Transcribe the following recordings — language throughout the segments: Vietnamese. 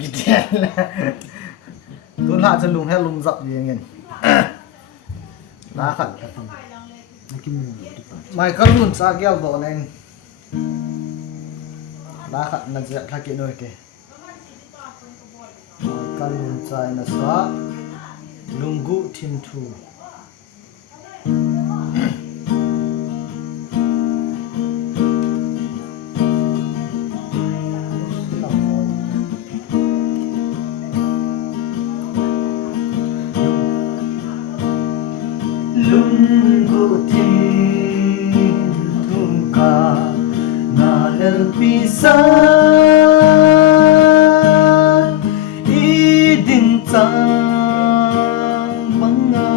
gitu tuh lah cenderung hay lum dập gì nghe lá khẩn mày có luôn sao kêu bộ này lá khẩn là dễ thay kiện đôi kì có luôn trái là xóa lungu thiên thu Lungu thiên thu ca na el pisa idin chang banga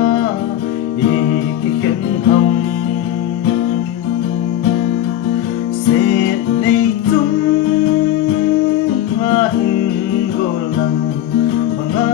ikhen hồng se nei chung ma in golang banga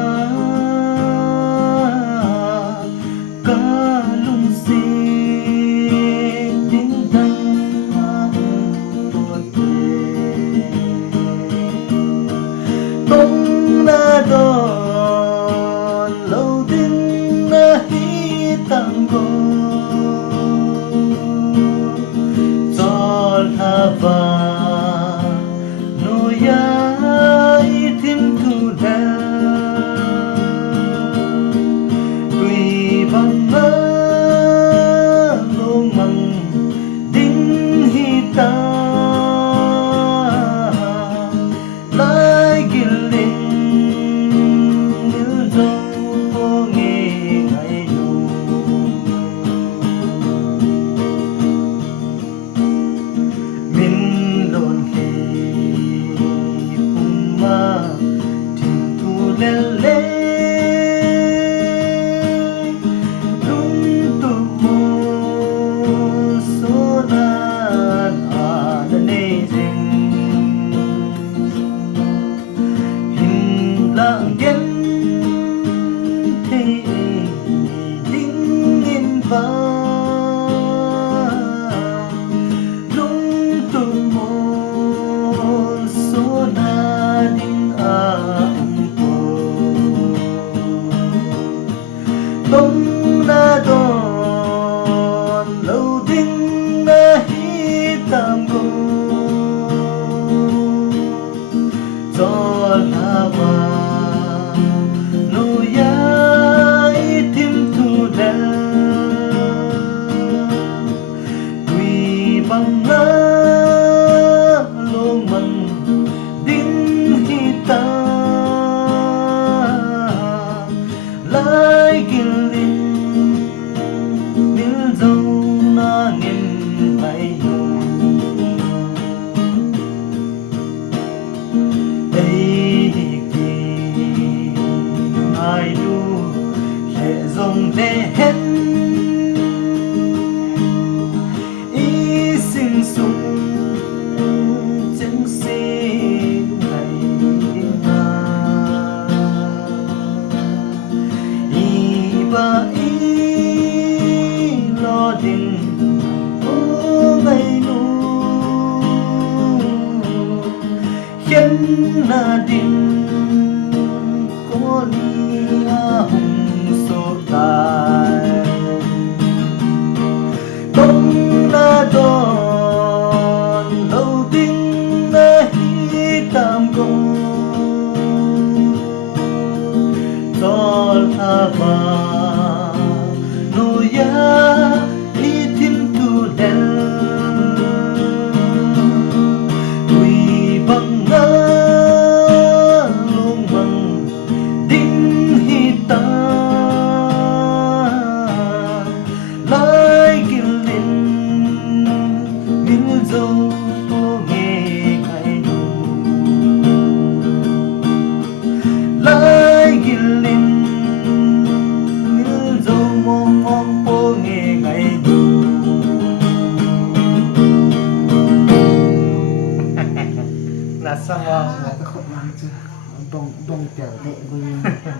bông tiểu tệ với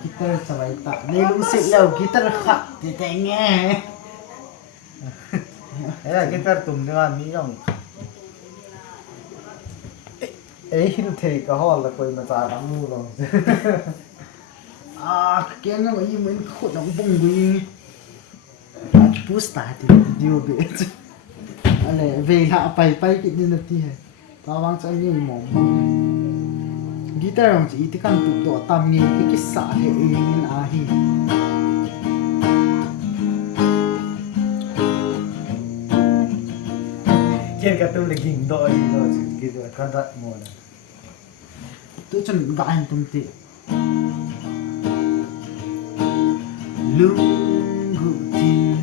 guitar sao vậy tạ đây cũng xịn đâu guitar khặt thì tệ nghe đấy là guitar tùm cho anh mỹ không hin thei ka hol la koi ma cha am nu lo Kaya nga may yung khot ng bunggoy. Pusta ti dio be. Ale ve la pai kit ni na ti hai. Tawang sa ni mo. Guitar ang iti kan tu do tam ni ki sa he in a hi. ken ka tu le ging do ai do ki do ka da mo na Tu chun ga an tum ti. Lunggu tin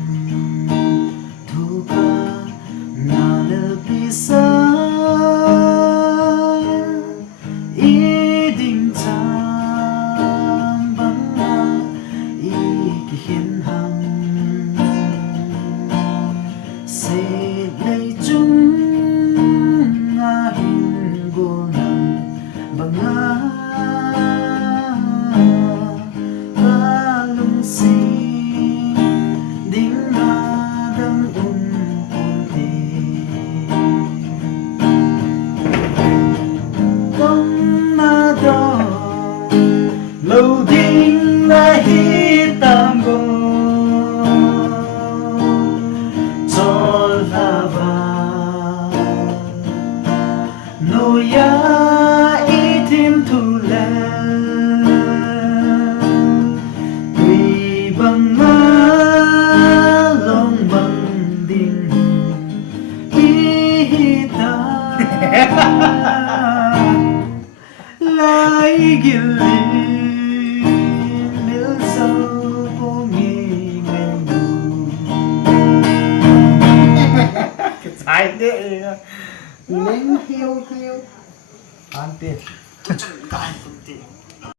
tuka na bisa iding chang bang na ikihin hang se lei chung ahin gunang banga lâu đinh là hít tam go cho la va no ya itim thu le tùy bằng má long bằng đinh hít ta lại gilli ai thế lên hiu hiu an tiền cái